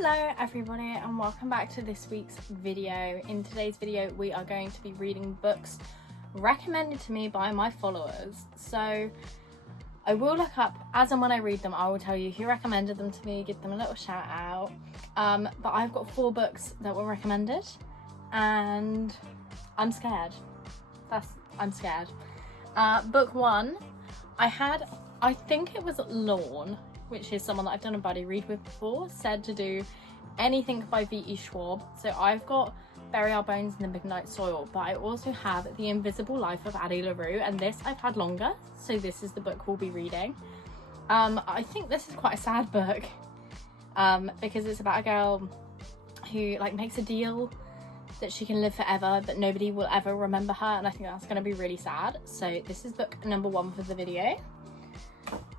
Hello everybody and welcome back to this week's video. In today's video we are going to be reading books recommended to me by my followers. So I will look up, as and when I read them I will tell you who recommended them to me, give them a little shout out. But I've got 4 books that were recommended and I'm scared. I'm scared. Book 1, I think it was Lorne, which is someone that I've done a buddy read with before, said to do anything by V.E. Schwab. So I've got Bury Our Bones in the Midnight Soil, but I also have The Invisible Life of Addie LaRue, and this I've had longer, so this is the book we'll be reading. I think this is quite a sad book, because it's about a girl who makes a deal that she can live forever, but nobody will ever remember her, and I think that's going to be really sad. So this is book number 1 for the video.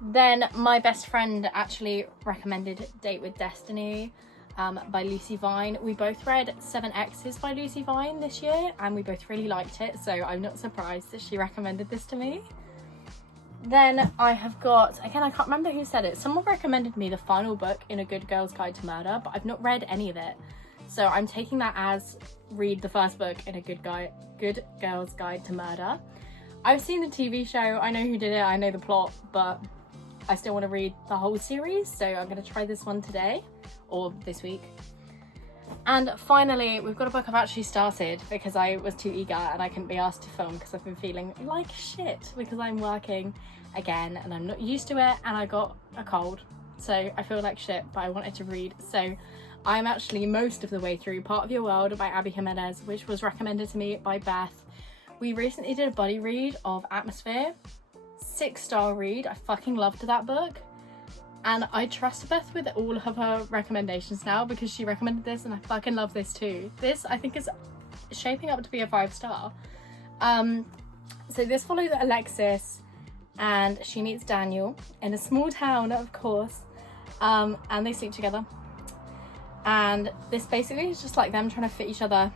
Then my best friend actually recommended Date with Destiny by Lucy Vine. We both read 7 X's by Lucy Vine this year and we both really liked it, so I'm not surprised that she recommended this to me. Then I have got, again I can't remember who said it, someone recommended me the final book in A Good Girl's Guide to Murder, but I've not read any of it. So I'm taking that as read the first book in A Good Girl's Guide to Murder. I've seen the TV show, I know who did it, I know the plot, but I still want to read the whole series, so I'm going to try this one today, or this week. And finally, we've got a book I've actually started because I was too eager and I couldn't be asked to film because I've been feeling like shit because I'm working again and I'm not used to it and I got a cold. So I feel like shit, but I wanted to read. So I'm actually most of the way through Part of Your World by Abby Jimenez, which was recommended to me by Beth. We recently did a buddy read of Atmosphere. 6-star read. I fucking loved that book. And I trust Beth with all of her recommendations now because she recommended this and I fucking love this too. This I think is shaping up to be a 5-star. So this follows Alexis and she meets Daniel in a small town, of course, and they sleep together. And this basically is just like them trying to fit each other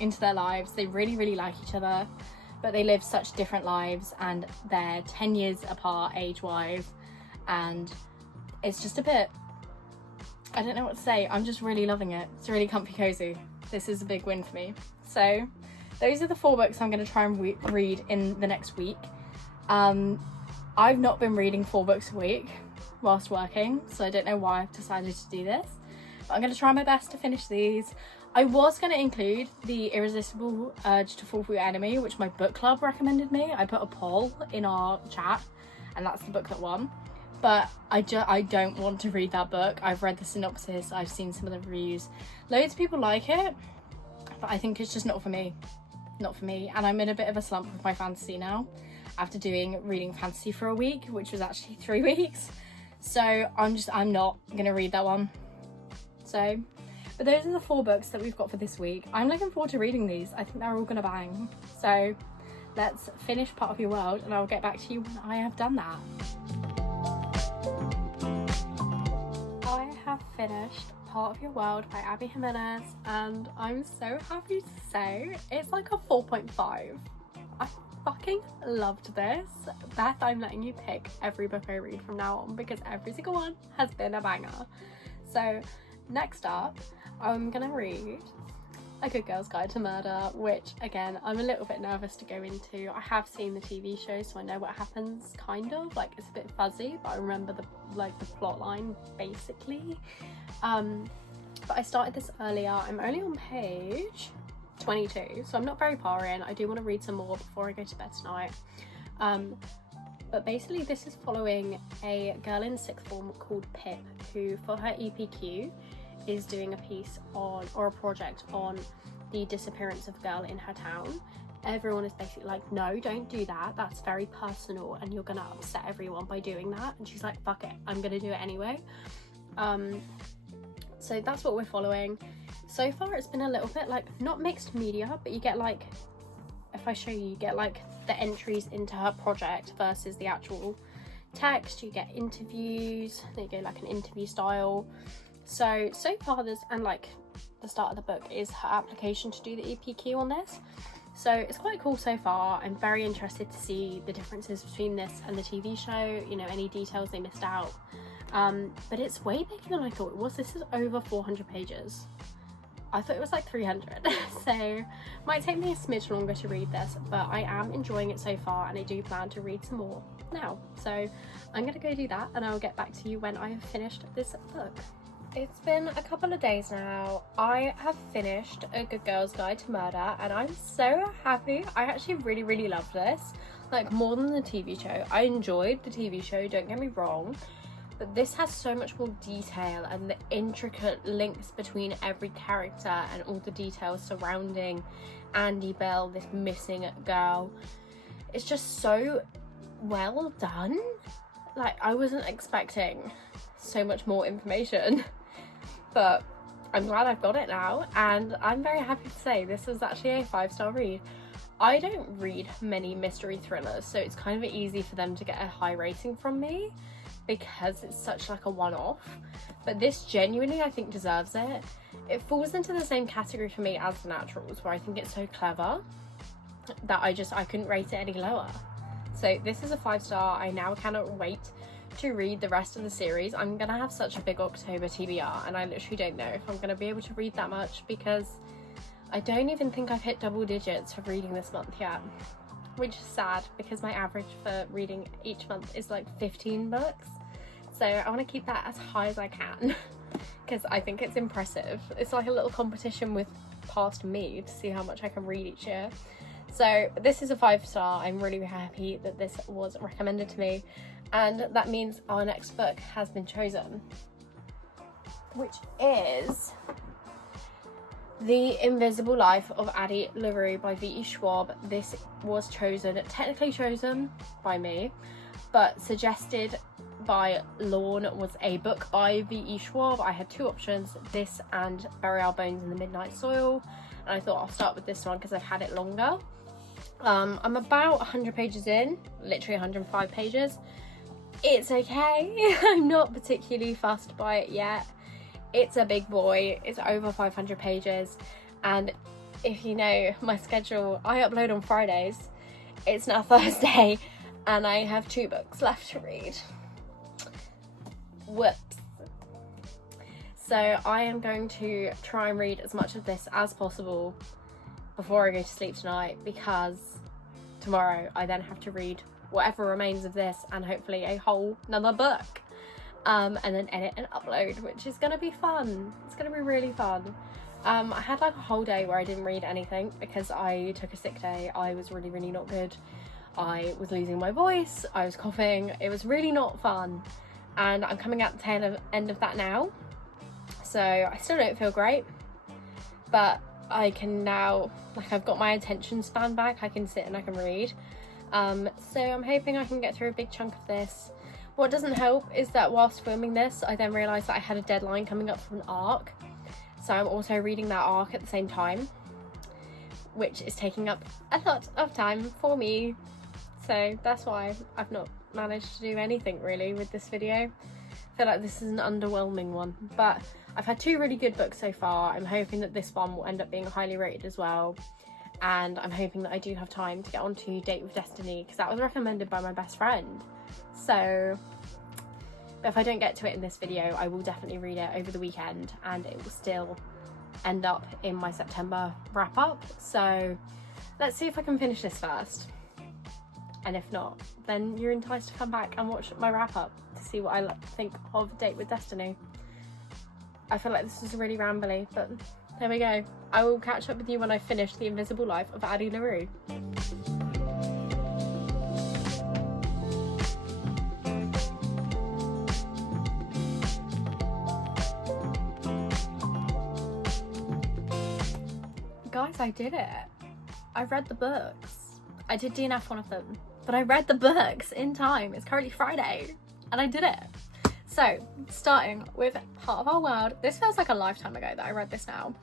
into their lives. They really like each other, but they live such different lives and they're 10 years apart age-wise, and it's just a bit, I don't know what to say. I'm just really loving it. It's really comfy cozy. This is a big win for me. So those are the 4 books I'm going to try and read in the next week. I've not been reading 4 books a week whilst working, so I don't know why I've decided to do this, but I'm going to try my best to finish these. I was going to include The Irresistible Urge to Fall for Your Enemy, which my book club recommended me. I put a poll in our chat and that's the book that won. But I don't want to read that book. I've read the synopsis, I've seen some of the reviews. Loads of people like it, but I think it's just not for me. Not for me. And I'm in a bit of a slump with my fantasy now after reading fantasy for a week, which was actually 3 weeks. So I'm not going to read that one. So, but those are the 4 books that we've got for this week. I'm looking forward to reading these. I think they're all gonna bang. So let's finish Part of Your World and I'll get back to you when I have done that. I have finished Part of Your World by Abby Jimenez and I'm so happy to say it's like a 4.5. I fucking loved this. Beth, I'm letting you pick every book I read from now on because every single one has been a banger. So next up, I'm gonna read A Good Girl's Guide to Murder, which again I'm a little bit nervous to go into. I have seen the TV show, so I know what happens, kind of. Like, it's a bit fuzzy, but I remember the plot line basically. But I started this earlier. I'm only on page 22, so I'm not very far in. I do want to read some more before I go to bed tonight. But basically this is following a girl in 6th form called Pip, who for her EPQ is doing a piece on, or a project on, the disappearance of a girl in her town. Everyone is basically like, no, don't do that, that's very personal and you're gonna upset everyone by doing that. And she's like, fuck it, I'm gonna do it anyway. So that's what we're following. So far it's been a little bit like, not mixed media, but you get like, if I show you, you get like the entries into her project versus the actual text. You get interviews, they go like an interview style. So far there's, and like the start of the book is her application to do the EPQ on this. So it's quite cool so far. I'm very interested to see the differences between this and the TV show, you know, any details they missed out. but it's way bigger than I thought it was. This is over 400 pages. I thought it was like 300, so might take me a smidge longer to read this, but I am enjoying it so far and I do plan to read some more now. So I'm gonna go do that and I'll get back to you when I have finished this book. It's been a couple of days now. I have finished A Good Girl's Guide to Murder and I'm so happy. I actually really loved this, like more than the TV show. I enjoyed the TV show, don't get me wrong, but this has so much more detail and the intricate links between every character and all the details surrounding Andie Bell, this missing girl. It's just so well done. Like, I wasn't expecting so much more information, but I'm glad I've got it now, and I'm very happy to say this is actually a 5-star read. I don't read many mystery thrillers, so it's kind of easy for them to get a high rating from me because it's such like a one-off, but this genuinely I think deserves it. It falls into the same category for me as The Naturals, where I think it's so clever that I couldn't rate it any lower. So this is a 5-star. I now cannot wait to read the rest of the series. I'm gonna have such a big October TBR and I literally don't know if I'm gonna be able to read that much, because I don't even think I've hit double digits for reading this month yet, which is sad because my average for reading each month is like 15 books. So I want to keep that as high as I can because I think it's impressive. It's like a little competition with past me to see how much I can read each year. So this is a 5-star. I'm really happy that this was recommended to me, and that means our next book has been chosen, which is The Invisible Life of Addie LaRue by V.E. Schwab. This was technically chosen by me, but suggested by Lorne was a book by V.E. Schwab. I had two options, this and Bury Our Bones in the Midnight Soil, and I thought I'll start with this one because I've had it longer. I'm about 100 pages in, literally 105 pages. It's okay. I'm not particularly fussed by it yet. It's a big boy. It's over 500 pages, and if you know my schedule, I upload on Fridays. It's now Thursday and I have 2 books left to read. Whoops. So I am going to try and read as much of this as possible before I go to sleep tonight, because tomorrow I then have to read whatever remains of this and hopefully a whole another book. And then edit and upload, which is gonna be fun. It's gonna be really fun. I had like a whole day where I didn't read anything because I took a sick day. I was really not good. I was losing my voice, I was coughing. It was really not fun, and I'm coming out the tail end of that now, so I still don't feel great, but I can now, like, I've got my attention span back. I can sit and I can read, so I'm hoping I can get through a big chunk of this. What doesn't help is that whilst filming this, I then realised that I had a deadline coming up for an arc, so I'm also reading that arc at the same time, which is taking up a lot of time for me. So that's why I've not managed to do anything really with this video. I feel like this is an underwhelming one, but I've had 2 really good books so far. I'm hoping that this one will end up being highly rated as well, and I'm hoping that I do have time to get onto Date with Destiny because that was recommended by my best friend. So, but if I don't get to it in this video, I will definitely read it over the weekend and it will still end up in my September wrap up. So let's see if I can finish this first, and if not, then you're enticed to come back and watch my wrap up to see what I think of Date with Destiny. I feel like this was really rambly, but there we go. I will catch up with you when I finish The Invisible Life of Addie LaRue. Guys, I did it. I read the books. I did DNF one of them, but I read the books in time. It's currently Friday and I did it. So starting with Part of Our World, this feels like a lifetime ago that I read this now,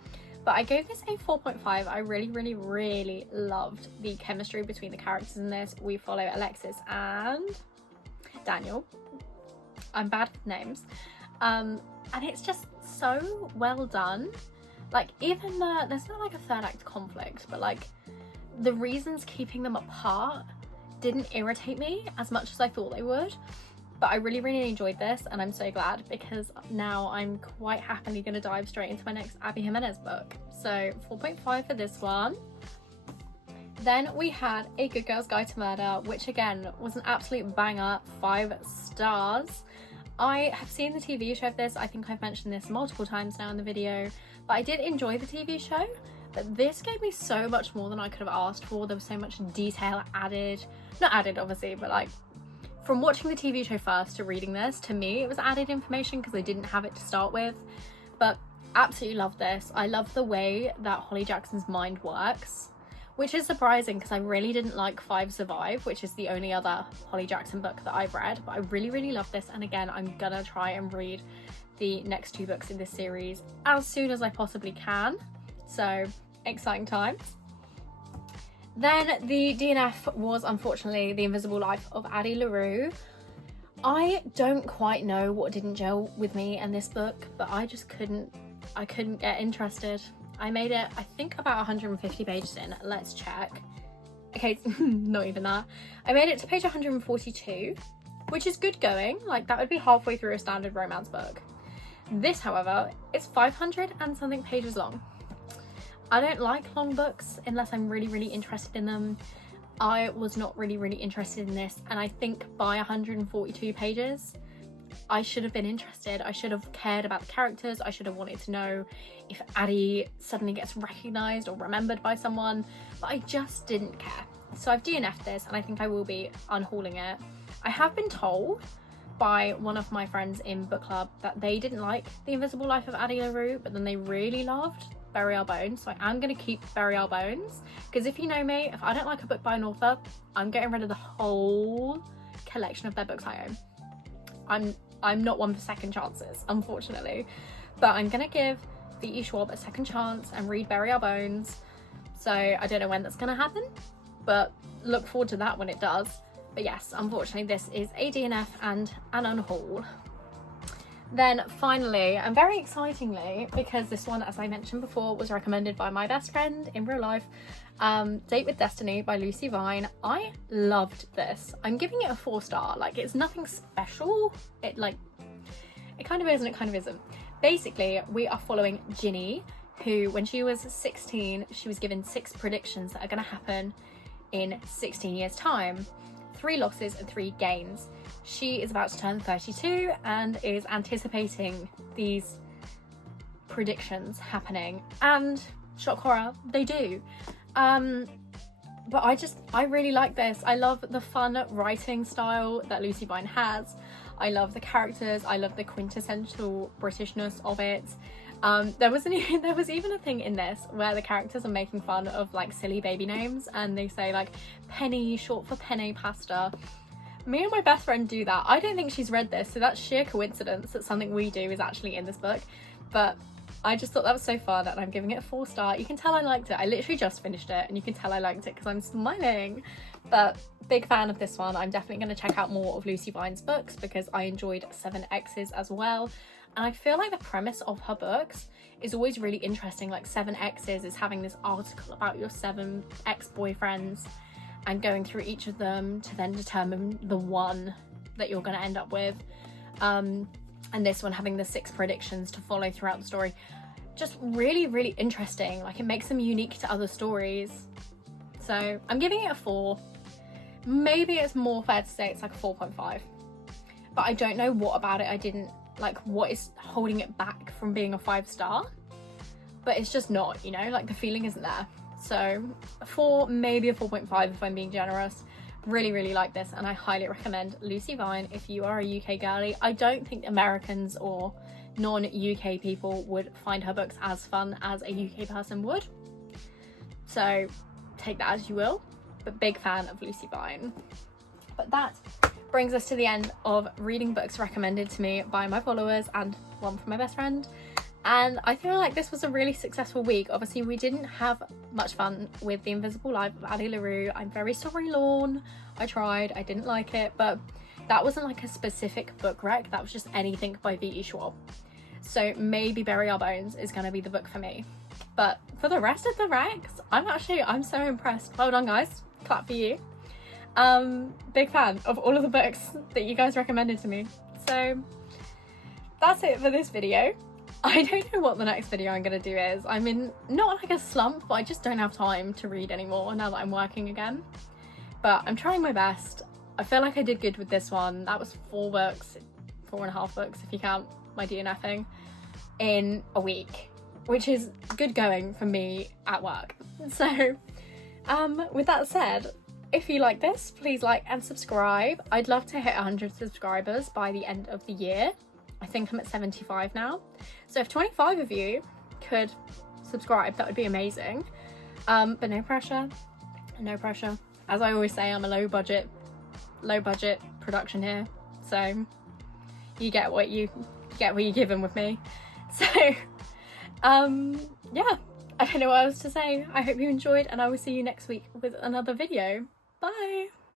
but I gave this a 4.5. I really loved the chemistry between the characters in this. We follow Alexis and Daniel. I'm bad with names. And it's just so well done. Like, even there's not like a third act conflict, but like the reasons keeping them apart didn't irritate me as much as I thought they would. But I really enjoyed this, and I'm so glad, because now I'm quite happily going to dive straight into my next Abby Jimenez book. So 4.5 for this one. Then we had A Good Girl's Guide to Murder, which again was an absolute banger, 5 stars. I have seen the TV show of this. I think I've mentioned this multiple times now in the video, but I did enjoy the TV show. But this gave me so much more than I could have asked for. There was so much detail added. Not added, obviously, but like from watching the TV show first to reading this, to me it was added information because I didn't have it to start with. But absolutely love this. I love the way that Holly Jackson's mind works, which is surprising because I really didn't like 5 Survive, which is the only other Holly Jackson book that I've read. But I really love this, and again, I'm gonna try and read the next 2 books in this series as soon as I possibly can. So exciting times. Then the DNF was unfortunately The Invisible Life of Addie LaRue. I don't quite know what didn't gel with me in this book, but I just couldn't get interested. I made it, I think, about 150 pages in. Let's check. Okay, not even that. I made it to page 142, which is good going. Like, that would be halfway through a standard romance book. This, however, is 500 and something pages long. I don't like long books unless I'm really interested in them. I was not really interested in this, and I think by 142 pages, I should have been interested. I should have cared about the characters. I should have wanted to know if Addie suddenly gets recognised or remembered by someone, but I just didn't care. So I've DNF'd this, and I think I will be unhauling it. I have been told by one of my friends in book club that they didn't like The Invisible Life of Addie LaRue, but then they really loved Bury Our Bones. So I am going to keep Bury Our Bones, because if you know me, if I don't like a book by an author, I'm getting rid of the whole collection of their books I own. I'm not one for second chances, unfortunately, but I'm gonna give V.E. Schwab a second chance and read Bury Our Bones. So I don't know when that's gonna happen, but look forward to that when it does. But yes, unfortunately this is a DNF and an unhaul. Then finally, and very excitingly, because this one, as I mentioned before, was recommended by my best friend in real life, Date with Destiny by Lucy Vine. I loved this. I'm giving it a 4-star. Like, it's nothing special. It kind of is and it kind of isn't. Basically, we are following Ginny, who, when she was 16, she was given 6 predictions that are going to happen in 16 years' time. 3 losses and 3 gains. She is about to turn 32 and is anticipating these predictions happening, and shock horror, they do. But I really like this. I love the fun writing style that Lucy Vine has. I love the characters. I love the quintessential Britishness of it. There was even a thing in this where the characters are making fun of like silly baby names, and they say like Penny, short for penne pasta. Me and my best friend do that. I don't think she's read this, so that's sheer coincidence that something we do is actually in this book. But I just thought that was so fun, and I'm giving it a 4-star. You can tell I liked it. I literally just finished it, and you can tell I liked it because I'm smiling. But big fan of this one. I'm definitely going to check out more of Lucy Vine's books because I enjoyed 7 X's as well. And I feel like the premise of her books is always really interesting. Like 7 X's is having this article about your 7 ex-boyfriends and going through each of them to then determine the one that you're going to end up with. And this one having the 6 predictions to follow throughout the story. Just really interesting. Like, it makes them unique to other stories. So I'm giving it a 4. Maybe it's more fair to say it's like a 4.5. But I don't know what about it I didn't like, what is holding it back from being a 5-star. But it's just not, you know, like the feeling isn't there. So a 4, maybe a 4.5 if I'm being generous. Really like this, and I highly recommend Lucy Vine if you are a UK girly. I don't think Americans or non-UK people would find her books as fun as a UK person would. So take that as you will, but big fan of Lucy Vine. But that brings us to the end of reading books recommended to me by my followers and one from my best friend. And I feel like this was a really successful week. Obviously, we didn't have much fun with The Invisible Life of Addie LaRue. I'm very sorry, Lorne. I tried, I didn't like it, but that wasn't like a specific book rec. That was just anything by V.E. Schwab. So maybe Bury Our Bones is going to be the book for me. But for the rest of the recs, I'm so impressed. Well done, guys. Clap for you. Big fan of all of the books that you guys recommended to me. So that's it for this video. I don't know what the next video I'm gonna do is. I'm in not like a slump, but I just don't have time to read anymore now that I'm working again. But I'm trying my best. I feel like I did good with this one. That was 4 books, 4.5 books if you count my DNFing, in a week, which is good going for me at work. So with that said, if you like this, please like and subscribe. I'd love to hit 100 subscribers by the end of the year. I think I'm at 75 now. So if 25 of you could subscribe, that would be amazing. But no pressure, no pressure. As I always say, I'm a low budget production here. So you get what you're given with me. So yeah, I don't know what else to say. I hope you enjoyed, and I will see you next week with another video. Bye.